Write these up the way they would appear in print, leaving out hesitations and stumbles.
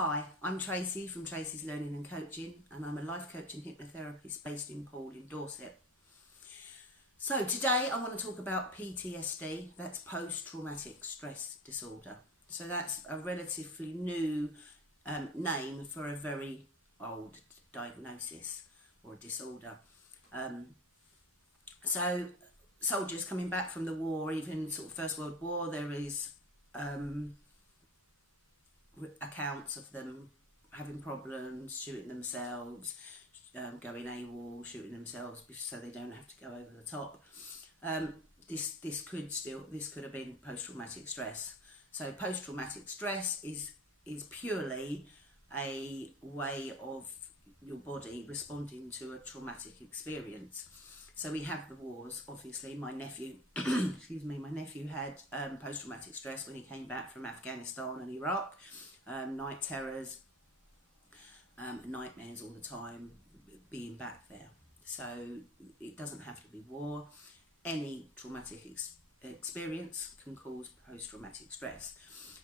Hi, I'm Tracy from Tracy's Learning and Coaching, and I'm a life coach and hypnotherapist based in Poole in Dorset. So today I want to talk about PTSD, that's post-traumatic stress disorder. So that's a relatively new name for a very old diagnosis or a disorder. So soldiers coming back from the war, even sort of First World War, there is accounts of them having problems, shooting themselves, going AWOL, shooting themselves so they don't have to go over the top. This could have been post-traumatic stress. So post-traumatic stress is purely a way of your body responding to a traumatic experience. So we have the wars, obviously. My nephew, my nephew had post-traumatic stress when he came back from Afghanistan and Iraq. Night terrors, nightmares all the time, being back there. So it doesn't have to be war. Any traumatic experience can cause post-traumatic stress.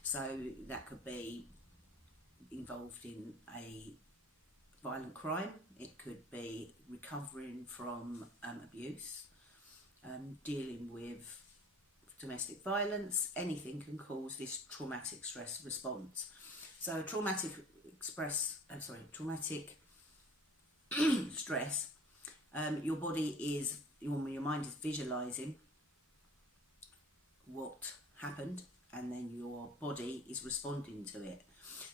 So that could be involved in a violent crime. It could be recovering from abuse, dealing with domestic violence. Anything can cause this traumatic stress response. So traumatic stress, your mind is visualizing what happened, and then your body is responding to it.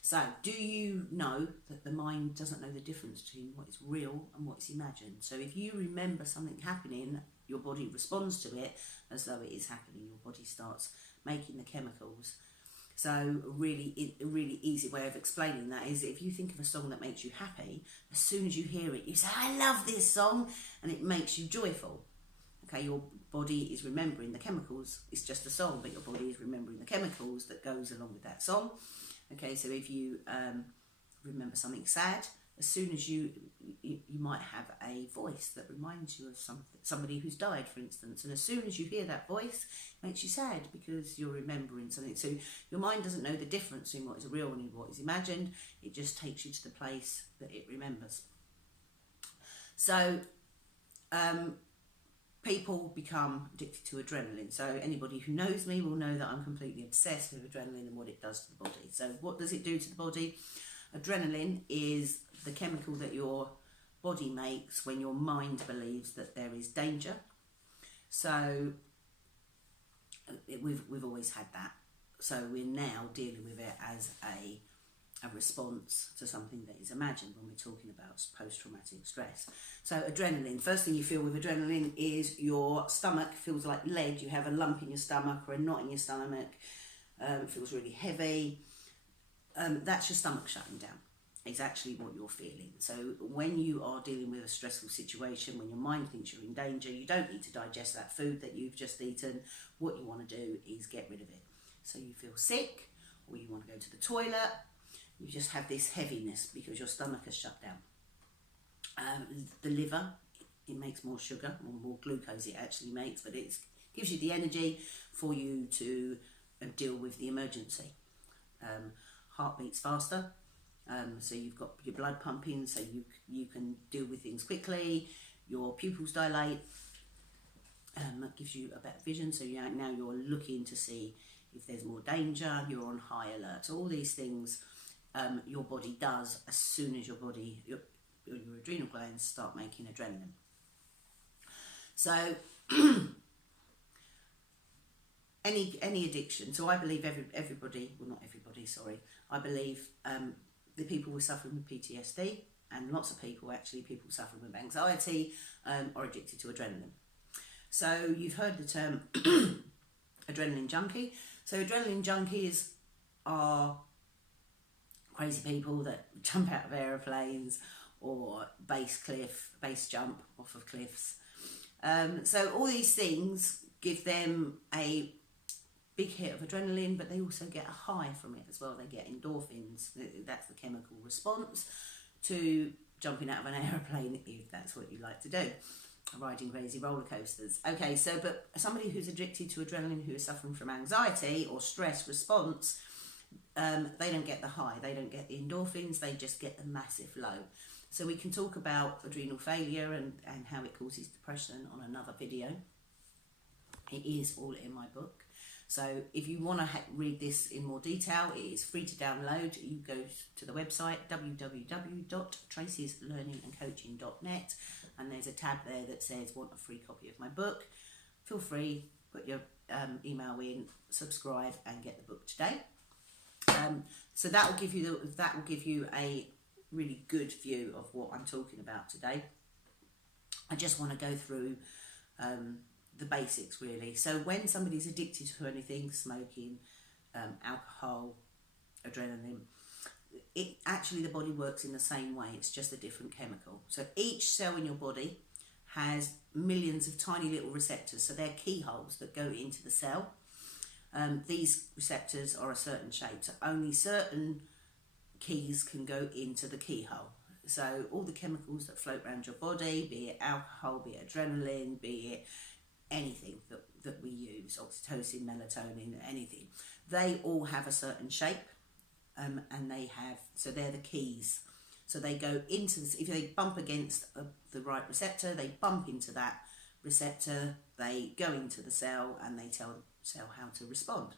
So do you know that the mind doesn't know the difference between what is real and what is imagined? So if you remember something happening, your body responds to it as though it is happening. Your body starts making the chemicals. So a really easy way of explaining that is, if you think of a song that makes you happy, as soon as you hear it, you say, I love this song, and it makes you joyful. Okay, your body is remembering the chemicals. It's just a song, but your body is remembering the chemicals that goes along with that song. Okay, so if you remember something sad, as soon as you might have a voice that reminds you of somebody who's died, for instance, and as soon as you hear that voice, it makes you sad because you're remembering something. So your mind doesn't know the difference between what is real and what is imagined. It just takes you to the place that it remembers. So people become addicted to adrenaline. So anybody who knows me will know that I'm completely obsessed with adrenaline and what it does to the body. So what does it do to the body? Adrenaline is the chemical that your body makes when your mind believes that there is danger. So we've always had that. So we're now dealing with it as a response to something that is imagined when we're talking about post-traumatic stress. So adrenaline, first thing you feel with adrenaline is your stomach feels like lead. You have a lump in your stomach or a knot in your stomach. It feels really heavy. That's your stomach shutting down. Is actually what you're feeling. So when you are dealing with a stressful situation, when your mind thinks you're in danger, you don't need to digest that food that you've just eaten. What you want to do is get rid of it. So you feel sick, or you want to go to the toilet, you just have this heaviness because your stomach has shut down. The liver, it makes more sugar, or more glucose it actually makes, but it gives you the energy for you to deal with the emergency. Heart beats faster. So you've got your blood pumping, so you can deal with things quickly. Your pupils dilate. That gives you a better vision. So now you're looking to see if there's more danger. You're on high alert. So all these things your body does as soon as your adrenal glands start making adrenaline. So any addiction. So I believe everybody. Well, not everybody. Sorry. I believe. The people who are suffering with PTSD, and lots of people suffering with anxiety, are addicted to adrenaline. So you've heard the term adrenaline junkie. So adrenaline junkies are crazy people that jump out of aeroplanes or base jump off of cliffs. So all these things give them a big hit of adrenaline, but they also get a high from it as well. They get endorphins. That's the chemical response to jumping out of an aeroplane, if that's what you like to do, riding crazy roller coasters. Okay, but somebody who's addicted to adrenaline, who is suffering from anxiety or stress response, they don't get the high, they don't get the endorphins, they just get the massive low. So we can talk about adrenal failure and how it causes depression on another video. It is all in my book. So if you want to read this in more detail, it is free to download. You go to the website www.tracyslearningandcoaching.net, and there's a tab there that says want a free copy of my book. Feel free, put your email in, subscribe, and get the book today. So that will give you a really good view of what I'm talking about today. I just want to go through the basics really. So when somebody's addicted to anything, smoking, alcohol, adrenaline, it actually, the body works in the same way. It's just a different chemical. So each cell in your body has millions of tiny little receptors. So they're keyholes that go into the cell. These receptors are a certain shape, so only certain keys can go into the keyhole. So all the chemicals that float around your body, be it alcohol, be it adrenaline, be it anything that we use, oxytocin, melatonin, anything, they all have a certain shape, and so they're the keys. So they go into this, if they bump against the right receptor, they bump into that receptor, they go into the cell, and they tell the cell how to respond.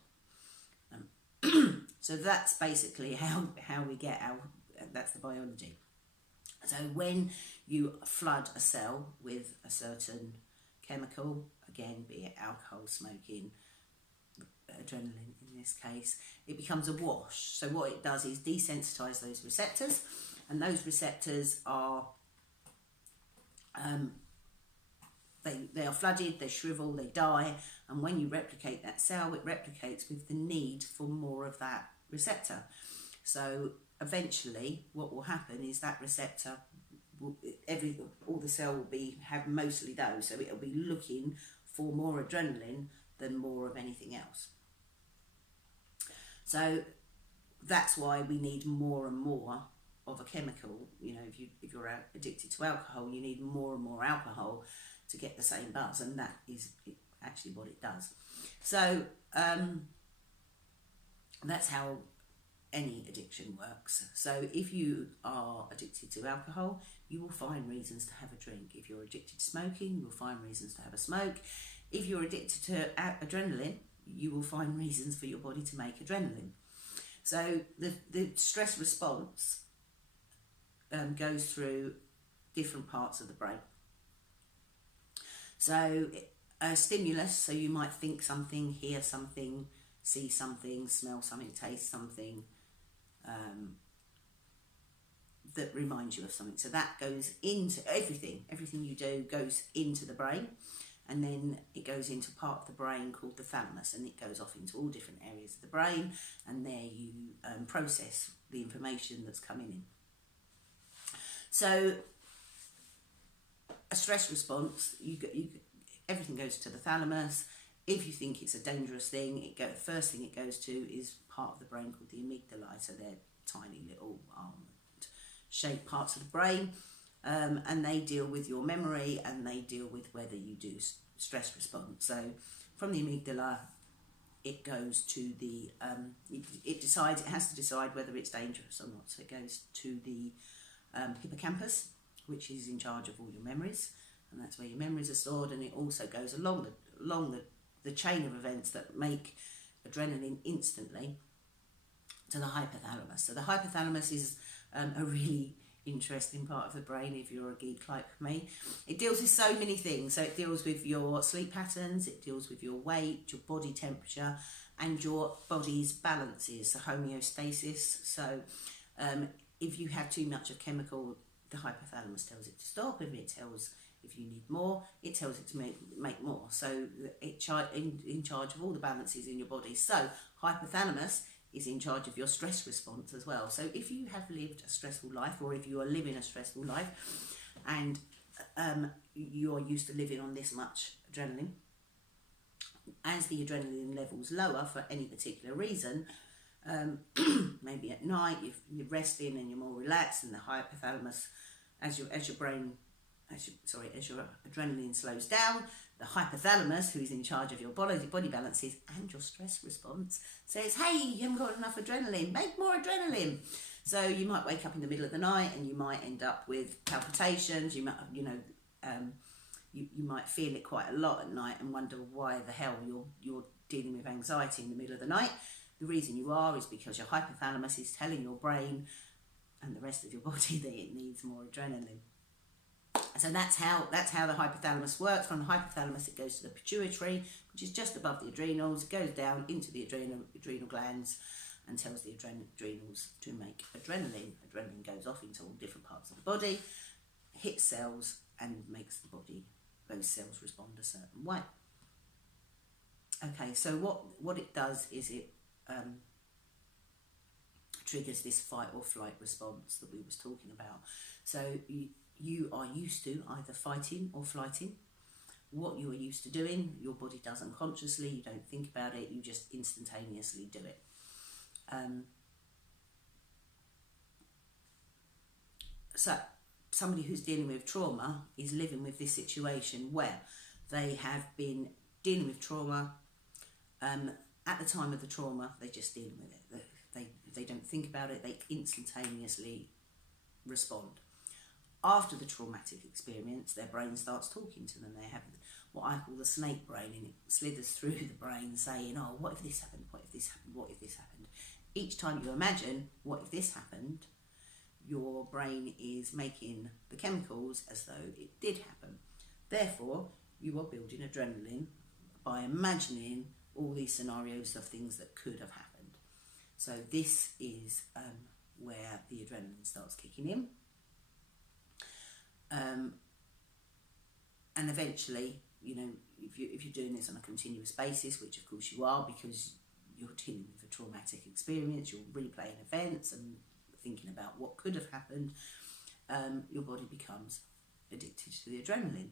So that's basically how we get that's the biology. So when you flood a cell with a certain chemical, again, be it alcohol, smoking, adrenaline in this case, it becomes a wash. So what it does is desensitize those receptors, and those receptors are they are flooded, they shrivel, they die, and when you replicate that cell, it replicates with the need for more of that receptor. So eventually what will happen is that receptor all the cell will have mostly those, so it'll be looking for more adrenaline than more of anything else. So that's why we need more and more of a chemical. You know, if you're addicted to alcohol, you need more and more alcohol to get the same buzz, and that is actually what it does. So that's how any addiction works. So if you are addicted to alcohol, you will find reasons to have a drink. If you're addicted to smoking, you will find reasons to have a smoke. If you're addicted to adrenaline, you will find reasons for your body to make adrenaline. So the stress response goes through different parts of the brain. So a stimulus, so you might think something, hear something, see something, smell something, taste something, that reminds you of something. So that goes into everything you do goes into the brain, and then it goes into part of the brain called the thalamus, and it goes off into all different areas of the brain, and there you process the information that's coming in. So a stress response, everything goes to the thalamus. If you think it's a dangerous thing, the first thing it goes to is part of the brain called the amygdala. So they're tiny little almond-shaped parts of the brain, and they deal with your memory, and they deal with whether you do stress response. So from the amygdala, it goes to the it has to decide whether it's dangerous or not. So it goes to the hippocampus, which is in charge of all your memories, and that's where your memories are stored. And it also goes along the chain of events that make adrenaline instantly to the hypothalamus. So the hypothalamus is a really interesting part of the brain if you're a geek like me. It deals with so many things. So it deals with your sleep patterns, it deals with your weight, your body temperature, and your body's balances, so homeostasis. So if you have too much of chemical, the hypothalamus tells it to stop. If you need more, it tells it to make more. So it's in charge of all the balances in your body. So hypothalamus is in charge of your stress response as well. So if you have lived a stressful life, or if you are living a stressful life, and you're used to living on this much adrenaline, as the adrenaline levels lower for any particular reason, maybe at night you're resting and you're more relaxed, and the hypothalamus, as your adrenaline slows down, The hypothalamus, who is in charge of your body balances and your stress response, says, hey, you haven't got enough adrenaline, make more adrenaline. So you might wake up in the middle of the night and you might end up with palpitations. You might, you might feel it quite a lot at night and wonder why the hell you're dealing with anxiety in the middle of the night. The reason you are is because your hypothalamus is telling your brain and the rest of your body that it needs more adrenaline. So that's how the hypothalamus works. From the hypothalamus, it goes to the pituitary, which is just above the adrenals. It goes down into the adrenal glands and tells the adrenals to make adrenaline. Adrenaline goes off into all different parts of the body, hits cells, and makes those cells respond a certain way. Okay, so what it does is it triggers this fight or flight response that we was talking about. So you are used to either fighting or flighting. What you are used to doing, your body does unconsciously. You don't think about it, you just instantaneously do it. So somebody who's dealing with trauma is living with this situation where they have been dealing with trauma. At the time of the trauma, they're just dealing with it. They don't think about it, they instantaneously respond. After the traumatic experience, their brain starts talking to them. They have what I call the snake brain, and it slithers through the brain saying, oh, what if this happened? What if this happened? What if this happened? Each time you imagine, what if this happened, your brain is making the chemicals as though it did happen. Therefore, you are building adrenaline by imagining all these scenarios of things that could have happened. So this is where the adrenaline starts kicking in. And eventually, if you're doing this on a continuous basis, which of course you are because you're dealing with a traumatic experience, you're replaying events and thinking about what could have happened, your body becomes addicted to the adrenaline.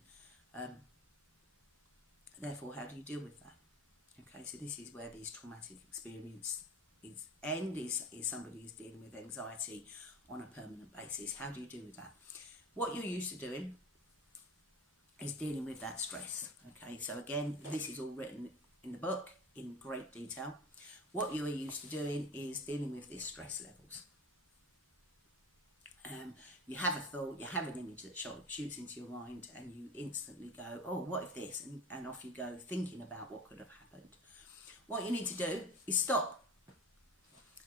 Therefore, how do you deal with that? Okay, so this is where these traumatic experiences end, is somebody who's dealing with anxiety on a permanent basis. How do you deal with that? What you're used to doing is dealing with that stress. Okay, so again, this is all written in the book in great detail. What you are used to doing is dealing with these stress levels. You have a thought, you have an image that shoots into your mind, and you instantly go, oh, what if this? And off you go, thinking about what could have happened. What you need to do is stop.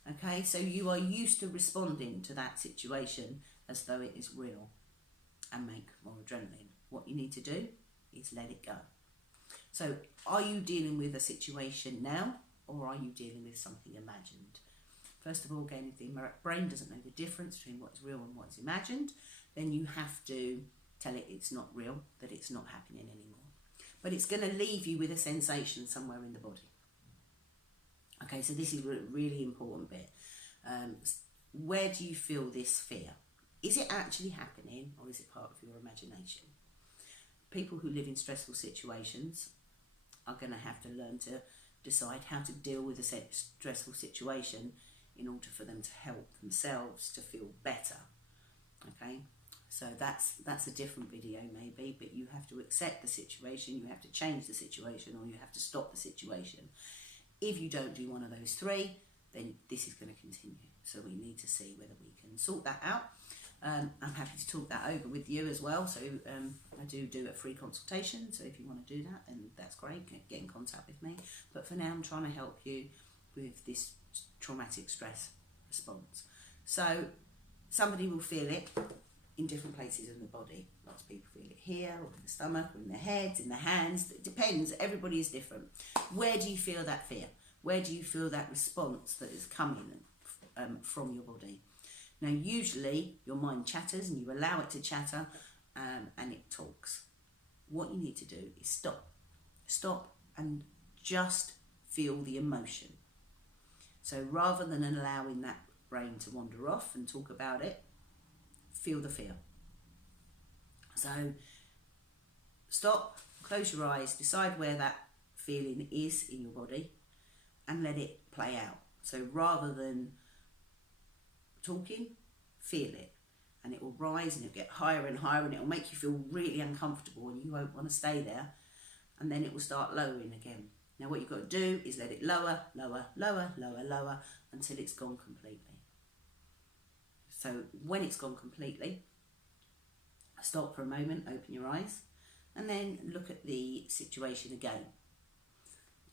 Okay, so you are used to responding to that situation as though it is real and make more adrenaline. What you need to do is let it go. So are you dealing with a situation now, or are you dealing with something imagined? First of all, again, if the brain doesn't know the difference between what's real and what's imagined, then you have to tell it it's not real, that it's not happening anymore. But it's going to leave you with a sensation somewhere in the body. Okay, so this is a really important bit. Where do you feel this fear? Is it actually happening, or is it part of your imagination? People who live in stressful situations are going to have to learn to decide how to deal with a stressful situation in order for them to help themselves to feel better. Okay, so that's a different video maybe, but you have to accept the situation, you have to change the situation, or you have to stop the situation. If you don't do one of those three, then this is going to continue. So we need to see whether we can sort that out. I'm happy to talk that over with you as well. So I do a free consultation. So if you want to do that, then that's great. Get in contact with me. But for now, I'm trying to help you with this traumatic stress response. So somebody will feel it in different places in the body. Lots of people feel it here, or in the stomach, or in their heads, in their hands. It depends. Everybody is different. Where do you feel that fear? Where do you feel that response that is coming from your body? Now, usually your mind chatters and you allow it to chatter and it talks. What you need to do is stop. Stop and just feel the emotion. So rather than allowing that brain to wander off and talk about it, feel the fear. So stop, close your eyes, decide where that feeling is in your body and let it play out. So rather than talking, feel it, and it will rise and it'll get higher and higher, and it'll make you feel really uncomfortable and you won't want to stay there and then it will start lowering again. Now what you've got to do is let it lower, lower, lower, lower, lower until it's gone completely. So when it's gone completely, stop for a moment, open your eyes, and then look at the situation again.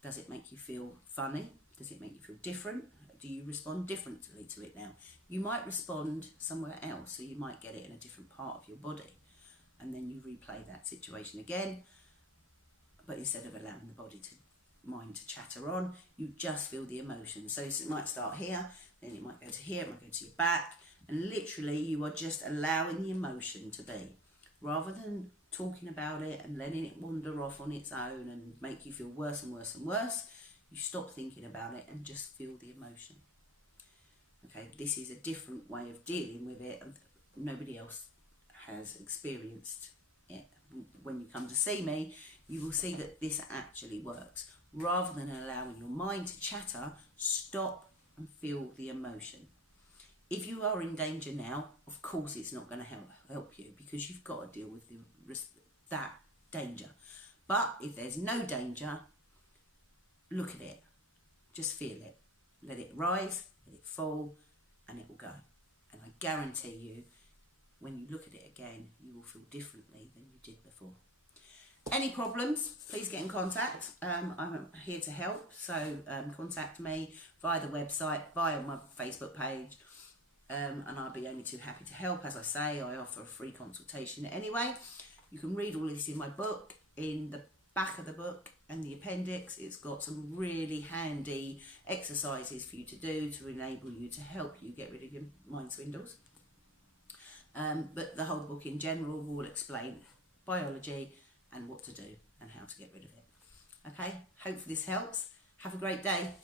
Does it make you feel funny? Does it make you feel different? Do you respond differently to it now? You might respond somewhere else, so you might get it in a different part of your body, and then you replay that situation again, but instead of allowing the mind to chatter on, you just feel the emotion. So it might start here, then it might go to here, it might go to your back, and literally you are just allowing the emotion to be, rather than talking about it and letting it wander off on its own and make you feel worse and worse and worse. You stop thinking about it and just feel the emotion. Okay, this is a different way of dealing with it, and nobody else has experienced it. When you come to see me, you will see that this actually works. Rather than allowing your mind to chatter, stop and feel the emotion. If you are in danger now, of course it's not going to help you, because you've got to deal with that danger. But if there's no danger, look at it, just feel it, let it rise, let it fall, and it will go. And I guarantee you, when you look at it again, you will feel differently than you did before. Any problems, please get in contact. I'm here to help, so contact me via the website, via my Facebook page, and I'll be only too happy to help. As I say, I offer a free consultation anyway. You can read all this in my book. In the back of the book and the appendix, it's got some really handy exercises for you to do to enable you to help you get rid of your mind swindles. But the whole book in general will explain biology and what to do and how to get rid of it. Okay, hope this helps. Have a great day.